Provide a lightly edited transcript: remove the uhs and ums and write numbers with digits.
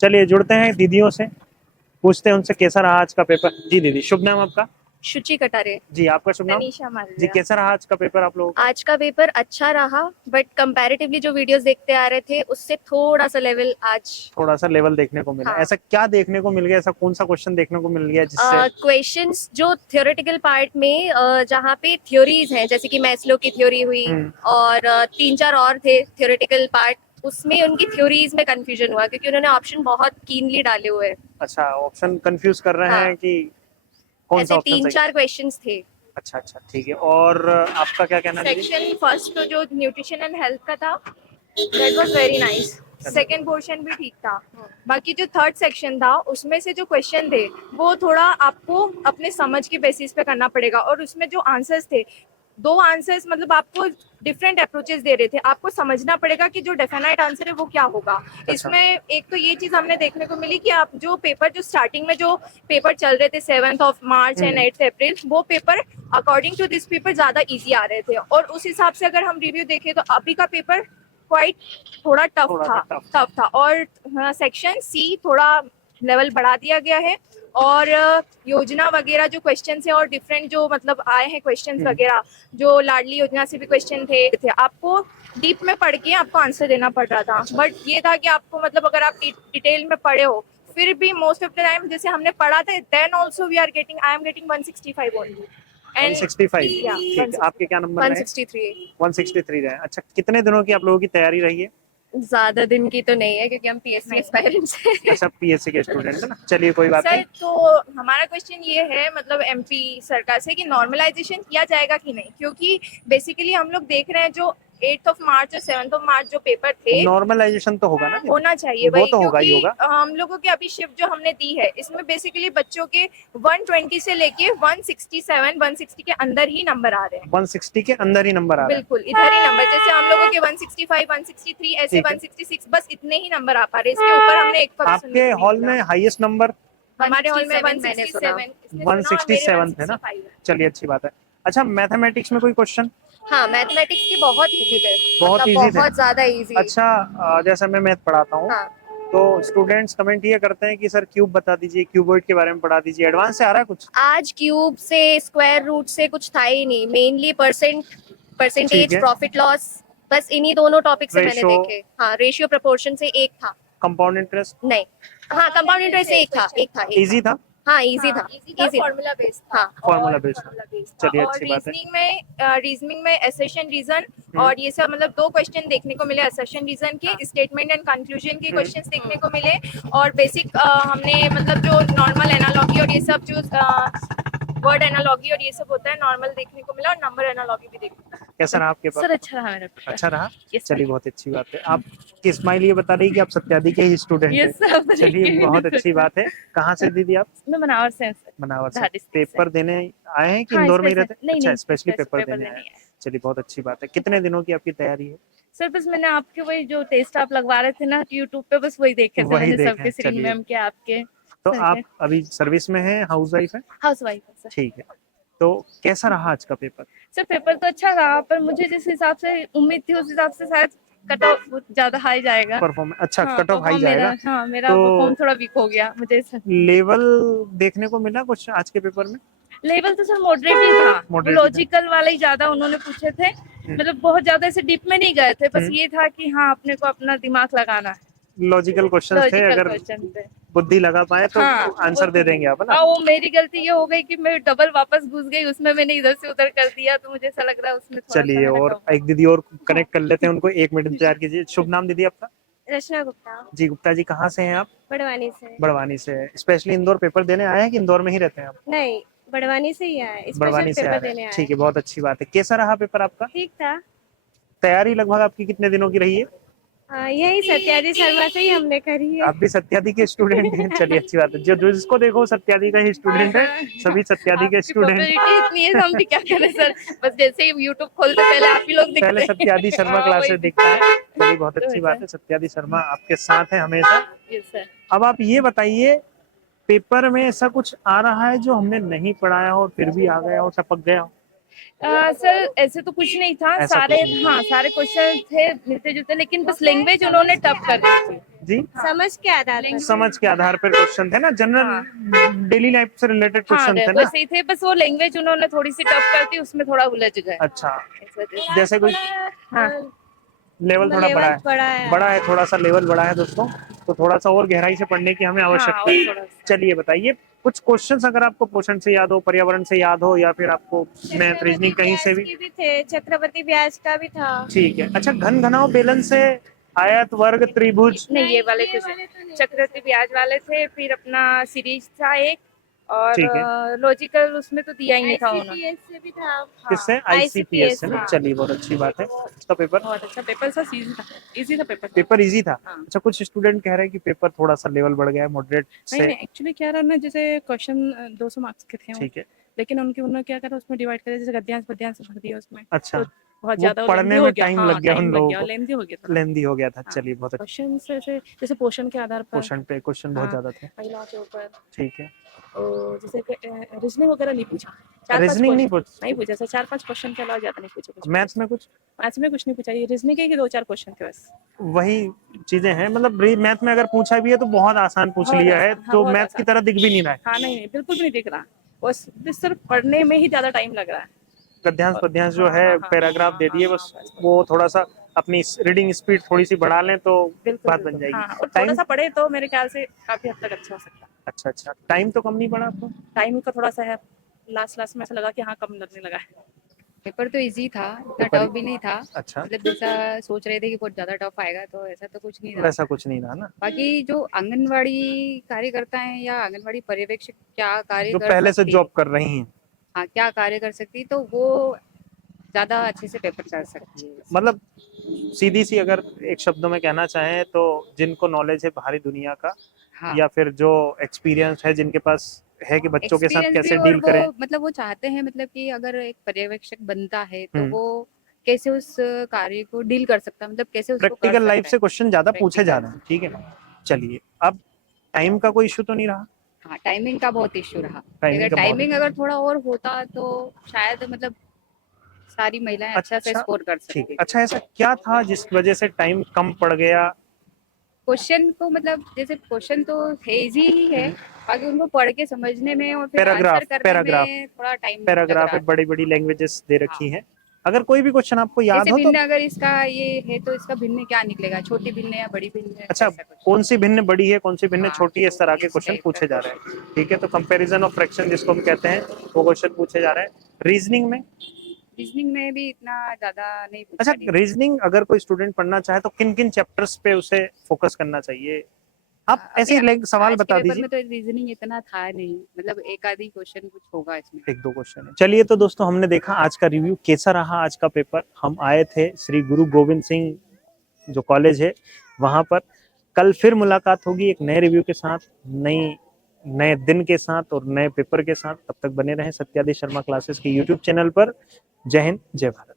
चलिए जुड़ते हैं दीदियों से, पूछते हैं उनसे कैसा रहा आज का पेपर। जी दीदी, शुभ नाम आपका? शुचि कटारे। जी आपका शुभ नाम? तनीषा जी मालविया। कैसा रहा आज का पेपर आप लोगों का? आज का पेपर अच्छा रहा, बट कंपैरेटिवली जो वीडियोस देखते आ रहे थे उससे थोड़ा सा लेवल आज। थोड़ा सा लेवल देखने को मिला, हाँ। ऐसा क्या देखने को मिल गया, ऐसा कौन सा क्वेश्चन देखने को मिल गया जिससे? क्वेश्चंस जो थियोरेटिकल पार्ट में जहाँ पे थ्योरीज हैं, जैसे कि मैस्लो की थ्योरी हुई हम्म। और तीन चार और थे थियोरेटिकल पार्ट, उसमें उनकी थ्योरीज में कंफ्यूजन हुआ क्योंकि उन्होंने ऑप्शन बहुत कीनली डाले हुए हैं। अच्छा, ऑप्शन कंफ्यूज कर रहे हैं हाँ, कि कौन सा ऐसे ऑप्शन तीन सही? चार क्वेश्चंस थे। अच्छा अच्छा, ठीक है। और आपका क्या कहना है दीदी? सेक्शन फर्स्ट तो जो न्यूट्रिशन एंड हेल्थ का था, दैट वाज वेरी नाइस। चलिए। सेकंड पोर्शन भी ठीक था। बाकी जो थर्ड सेक्शन था उसमें से जो क्वेश्चन थे वो थोड़ा आपको अपने समझ के बेसिस पे करना पड़ेगा, और उसमें जो आंसर्स थे, दो आंसर्स मतलब आपको डिफरेंट अप्रोचेस दे रहे थे, आपको समझना पड़ेगा कि जो डेफिनेट आंसर है वो क्या होगा। अच्छा। इसमें एक तो ये चीज हमने देखने को मिली कि आप जो पेपर जो स्टार्टिंग में जो पेपर चल रहे थे 7 मार्च एंड हम्म। 8 अप्रैल, वो paper according to this paper ज्यादा इजी आ रहे थे, और उस हिसाब से अगर हम रिव्यू देखें तो अभी का पेपर क्वाइट थोड़ा टफ थोड़ा सा था। टफ था। टफ था, और सेक्शन सी थोड़ा लेवल बढ़ा दिया गया है, और योजना वगैरह जो क्वेश्चन है और डिफरेंट जो मतलब आए हैं क्वेश्चंस हम्म। वगैरह, जो लाडली योजना से भी क्वेश्चन थे आपको डीप में पढ़ के आपको आंसर देना पड़ रहा था। बट ये था कि आपको मतलब अगर आप डिटेल में पढ़े हो, फिर भी मोस्ट ऑफ द टाइम जैसे हमने पढ़ा था, then also we are getting, I am getting 165 only. And 165? या ठीक है, आपके क्या नंबर रहे? 163। 163 रहे। अच्छा, कितने दिनों की आप लोगों की तैयारी रही है? ज्यादा दिन की तो नहीं है क्योंकि हम पीएससी एस्पायरेंट्स हैं। अच्छा, पीएससी के स्टूडेंट है ना, चलिए कोई बात सर, नहीं। तो हमारा क्वेश्चन ये है मतलब एमपी सरकार से कि नॉर्मलाइजेशन किया जाएगा कि नहीं, क्योंकि बेसिकली हम लोग देख रहे हैं जो 8 मार्च और 7 मार्च जो पेपर थे, नॉर्मलाइजेशन तो होगा ना होना चाहिए वो वही, तो होगा ही क्योंकि होगा। हम लोगों की अभी शिफ्ट जो हमने दी है इसमें बेसिकली बच्चों के 120 से लेके 167 160 के अंदर ही नंबर आ रहे हैं। 160 के अंदर ही नंबर आ रहा है? बिल्कुल इधर ही नंबर, जैसे हम लोगों के 165 163 ऐसे ठीक है। 166 बस इतने ही नंबर आ पा रहे, इसके ऊपर हमने एक का भी सुनने आपके को नहीं हॉल मिला। में हाईएस्ट नंबर हमारे हॉल में 167 मैंने सुना। 167 इसने सुना, और मेरे 167 थे ना? 165 है। चलिए अच्छी बात है। अच्छा, मैथमेटिक्स में कोई क्वेश्चन? हाँ, मैथमेटिक्स की बहुत इजी थे, बहुत मतलब इजी थे? बहुत ज्यादा इजी। अच्छा, जैसा मैं मैथ पढ़ाता हूँ हाँ, तो स्टूडेंट्स कमेंट ये करते हैं कि सर क्यूब बता दीजिए, क्यूबॉइड के बारे में पढ़ा दीजिए, एडवांस से आ रहा है कुछ? आज क्यूब से स्क्वायर रूट से कुछ था ही नहीं, मेनली ठीक परसेंटेज है। प्रॉफिट लॉस, बस इन्हीं दोनों टॉपिक से मैंने रेशो, देखे। हाँ, रेशियो प्रोपोर्शन से एक था। Compound interest? नहीं, हाँ कंपाउंड इंटरेस्ट से एक था। इजी था? हाँ इजी था। इजी था, इजी था। फॉर्मूला बेस्ड था। हाँ, फॉर्मूला और बेस्ड? फॉर्मूला बेस्ड था, चलिए और अच्छी बात है। रीजनिंग में एसेशन रीजन और ये सब मतलब दो क्वेश्चन देखने को मिले, एसेशन रीजन के, स्टेटमेंट एंड कंक्लूजन के क्वेश्चंस देखने को मिले, और बेसिक हमने मतलब जो नॉर्मल एनालॉजी और ये सब जो वर्ड एनालॉजी और ये सब होता है नॉर्मल देखने को मिला, और नंबर एनालॉजी भी देखने को मिला। कैसा रहा आपके पास? सर अच्छा रहा मेरा पेपर। अच्छा रहा? Yes, sir. चलिए बहुत अच्छी बात है। आप की स्माइल ये बता रही है कि आप सत्यादि के ही स्टूडेंट Yes, हैं। sir. चलिए बहुत अच्छी बात है। कहाँ से दीदी आप? मैं बनारस से हूँ सर। मनावर से। हाँ, डिस्ट्रिक्ट से। पेपर देने आए हैं कि हाँ, इंदौर में ही स्पेशल रहते हैं? नहीं अच्छा, नहीं स्पेशली स्पेशल पेपर पेपर देने आए देने हैं। आए। चलिए बहुत अच्छी बात है। कितने दिनों की आपकी तैयारी है? सर बस मैंने आपके वही जो टेस्ट आप लगवा रहे थे ना यूट्यूब पे, बस वही देखे थे वही मैंने, देखें, सबके श्री चलिए। मैम के आपके तो सर आप के। अभी सर्विस में हैं, हाउस वाइफ है? हाउस वाइफ है सर। ठीक है। तो कैसा रहा आज का पेपर? सर पेपर तो अच्छा रहा, पर मुझे जिस हिसाब से उम्मीद थी उस हिसाब से शायद कट ऑफ ज्यादा हाई जाएगा। परफॉर्म अच्छा, हाँ, कट ऑफ हाई परफॉर्म जाएगा? मेरा तो परफॉर्म थोड़ा वीक हो गया मुझे सर। लेवल देखने को मिला कुछ आज के पेपर में? लेवल तो सर मॉडरेट ही था, वो मॉडरेट ही था? लॉजिकल वाले ही ज्यादा उन्होंने पूछे थे, मतलब बहुत ज्यादा ऐसे डीप में नहीं गए थे, बस ये था कि हाँ अपने को अपना दिमाग लगाना है। लॉजिकल क्वेश्चंस थे, लॉजिकल अगर क्वेश्चन थे। बुद्धि लगा पाए तो हाँ, आंसर दे देंगे आप, है ना? हाँ वो मेरी गलती ये हो गई कि मैं डबल वापस घुस गई उसमें, मैंने इधर से उधर कर दिया, तो मुझे ऐसा लग रहा है उसमें थोड़ा सा चलिए, है ना और कम। एक दीदी और कनेक्ट कर लेते हैं, उनको 1 मिनट इंतजार कीजिए। शुभ नाम दीदी आपका? रचना गुप्ता, जी गुप्ता जी, कहाँ से हैं आप? बड़वानी से। बड़वानी से। स्पेशली इंदौर पेपर देने आए हैं कि इंदौर में ही रहते हैं आप? नहीं, बड़वानी से ही आए, स्पेशल बड़वानी से आ पेपर रहे देने हैं, आए। ठीक है, बहुत अच्छी बात है। कैसा रहा पेपर आपका? ठीक था। तैयारी लगभग आपकी कितने दिनों की रही है? यही सत्यादि शर्मा से ही हमने करी है। आप भी सत्यादि के स्टूडेंट हैं? चलिए अच्छी बात है। जो जो जिसको देखो सत्यादि का ही स्टूडेंट है, सभी सत्यादि के आपकी स्टूडेंट। पॉपुलैरिटी इतनी है, हम भी क्या करें सर, बस जैसे ही यूट्यूब खोलते पहले आप ही लोग पहले दिखते सत्यादि हैं। शर्मा हाँ, वही क्लासेस दिखता है। चलिए बहुत तो अच्छी है बात सर। है, सत्यादि शर्मा आपके साथ है हमेशा। Yes sir. अब आप ये बताइए, पेपर में ऐसा कुछ आ रहा है जो हमने नहीं पढ़ाया हो फिर भी आ गया हो, टपक गया हो? सर ऐसे तो कुछ नहीं था, ऐसा सारे कुछ नहीं। हाँ सारे क्वेश्चन थे मिलते जुलते, लेकिन बस लैंग्वेज उन्होंने टफ कर दी थी। जी, समझ के आधार पर। समझ के आधार पर क्वेश्चन थे ना, जनरल डेली लाइफ से रिलेटेड हाँ क्वेश्चन थे ना। वैसे ही थे, बस वो लैंग्वेज उन्होंने थोड़ी सी टफ कर दी, उसमें थोड़ा उलझ गए। अच्छा, इस वजह से। जैसे कोई हाँ लेवल थोड़ा लेवल बड़ा है, बड़ा है। थोड़ा सा लेवल बड़ा है दोस्तों, तो थोड़ा सा और गहराई से पढ़ने की हमें हाँ आवश्यकता और है। थोड़ा सा। चलिए बताइए कुछ क्वेश्चंस अगर आपको पोषण से याद हो, पर्यावरण से याद हो, या फिर आपको मैथ रीजनिंग कहीं से भी। के भी थे, चक्रवर्ती व्यास का भी था। ठीक है, अच्छा घन घनाव बेलन से आयत वर्ग त्रिभुज। नहीं ये वाले कुछ नहीं। चक्रवर्ती ब्याज वाले थे, फिर अपना सीरीज था एक, और ठीक है। लॉजिकल उसमें तो दिया ही नहीं था उन्होंने। ICPS से भी था। किससे? आईसीपीएस से ना। हाँ। चलिए बहुत अच्छी बात है। इसका पेपर बहुत अच्छा पेपर था, इजी था पेपर। पेपर इजी था। हाँ। अच्छा कुछ स्टूडेंट कह रहे हैं कि पेपर थोड़ा सा लेवल बढ़ गया है, मॉडरेट नहीं से। नहीं, एक्चुअली क्या रहा ना, जैसे क्वेश्चन 200 मार्क्स के थे वो, ठीक है, लेकिन उन्होंने क्या करा, उसमें डिवाइड कर दिया, जैसे गद्यांश पद्यांश भर दिया उसमें। अच्छा, तो बहुत वो ज्यादा पढ़ने लेंदी हो में गया। टाइम हाँ, लग गया उन टाइम लोगों को, लेंदी हो गया थोड़ा। लेंदी हो गया था। हाँ। चलिए बहुत अच्छा। क्वेश्चन जैसे जैसे पोषण के आधार पर, पोषण पे क्वेश्चन बहुत हाँ, ज्यादा थे। महिलाओं के ऊपर, ठीक है, और जैसे रीजनिंग वगैरह नहीं पूछा। 4-5 रीजनिंग नहीं क्वेश्चन नहीं पूछा सर, 4-5 क्वेश्चन के अलावा ज्यादा नहीं पूछा कुछ। मैथ्स में कुछ मैथ्स में कुछ नहीं पूछा, ये रीजनिंग के 2-4 क्वेश्चन थे बस। वही चीजें हैं, मतलब मैथ में अगर पूछा भी है तो बहुत आसान पूछ बहुत लिया है, आसान, हाँ, तो बहुत मैथ की आसान। तरह दिख भी नहीं रहा है। हाँ नहीं बिल्कुल भी नहीं दिख रहा, बस सिर्फ पढ़ने में ही ज्यादा टाइम लग रहा है। गद्यांश पद्यांश जो हाँ, है हाँ, हाँ, पैराग्राफ हाँ, दे दिए, हाँ, बस हाँ, वो थोड़ा सा अपनी रीडिंग स्पीड थोड़ी सी बढ़ा लें तो बिल्कुल बात बन बिल्कुल। जाएगी। हाँ, और थोड़ा टाइम सा पढ़े तो मेरे ख्याल से काफी हद तक अच्छा हो सकता है। अच्छा अच्छा, टाइम तो कम नहीं पड़ा आपको? टाइम का थोड़ा सा है, लास्ट में ऐसा लगा कि हाँ कम लगने लगा है। पेपर तो इजी था, इतना पेपर टफ भी नहीं था। अच्छा, मतलब जैसा सोच रहे थे कि बहुत ज्यादा टफ आएगा, तो ऐसा तो कुछ नहीं था। वैसा कुछ नहीं रहा ना। बाकी जो आंगनवाड़ी कार्यकर्ता हैं या आंगनवाड़ी पर्यवेक्षक क्या कार्य जो कर पहले से सकती, जॉब कर रही हैं, हाँ क्या कार्य कर सकती, तो वो ज्यादा अच्छे से पेपर कर सकती है। मतलब सीधी सी अगर एक शब्दों में कहना चाहें तो जिनको नॉलेज है बाहरी दुनिया का, हाँ, या फिर जो एक्सपीरियंस है जिनके पास है कि बच्चों के साथ एक्सपीरियंस भी, कैसे और डील वो करें। मतलब वो चाहते हैं, मतलब कि अगर एक पर्यवेक्षक बनता है तो हम्म। वो कैसे उस कार्य को डील कर सकता है, मतलब कैसे उसको कर प्रैक्टिकल लाइफ सकता से है। क्वेश्चन ज्यादा पूछे जा Practical। रहे हैं, ठीक है ना। चलिए, अब टाइम का कोई इशू तो नहीं रहा? हाँ टाइमिंग का बहुत इश्यू रहा। टाइमिंग अगर का बहुत। टाइमिंग अगर थोड़ा और होता तो शायद मतलब सारी महिलाएं अच्छा से अच्छा, स्कोर कर ठीक है। सकती। अच्छा ऐसा क्या था जिस वजह से टाइम कम पड़ गया? क्वेश्चन को मतलब जैसे क्वेश्चन तो इजी ही है, बाकी उनको पढ़ के समझने में और फिर आंसर करने पैराग्राफ में थोड़ा टाइम लग पैराग्राफ रहा है, था। बड़ी बड़ी लैंग्वेजेस दे रखी हाँ। हैं। अगर कोई भी क्वेश्चन आपको याद जैसे हो तो। भिन्न अगर इसका ये है तो इसका भिन्न क्या निकलेगा, छोटी भिन्न या बड़ी भिन्न, अच्छा, ऐसा कुछ। कौन सी भिन्न बड़ी है, कौन सी भिन्न हाँ, छोटी है, इस तरह के इस क्वेश्चन टाइप का पूछे जा रहे क्वेश्चन। हैं। ठीक है, तो कंपैरिजन ऑफ फ्रैक्शन जिसको हम कहते हैं, वो क्वेश्चन पूछे जा रहे हैं। रीजनिंग में, रीजनिंग में भी इतना ज्यादा नहीं अच्छा पूछा। रीजनिंग अगर कोई स्टूडेंट पढ़ना चाहे तो किन किन चैप्टर्स पे उसे फोकस करना चाहिए? आप अभी ऐसे ही सवाल आज के बता पेपर दीजिए। में तो रीजनिंग इतना था नहीं, मतलब एक आधी क्वेश्चन कुछ होगा इसमें। एक दो क्वेश्चन है। चलिए तो दोस्तों, हमने देखा आज का रिव्यू कैसा रहा। आज का पेपर हम आए थे श्री गुरु गोविंद सिंह जो कॉलेज है वहां पर। कल फिर मुलाकात होगी एक नए रिव्यू के साथ, नए दिन के साथ और नए पेपर के साथ। तब तक बने रहें सत्यादेश शर्मा क्लासेस के यूट्यूब चैनल पर। जय हिंद, जय भारत।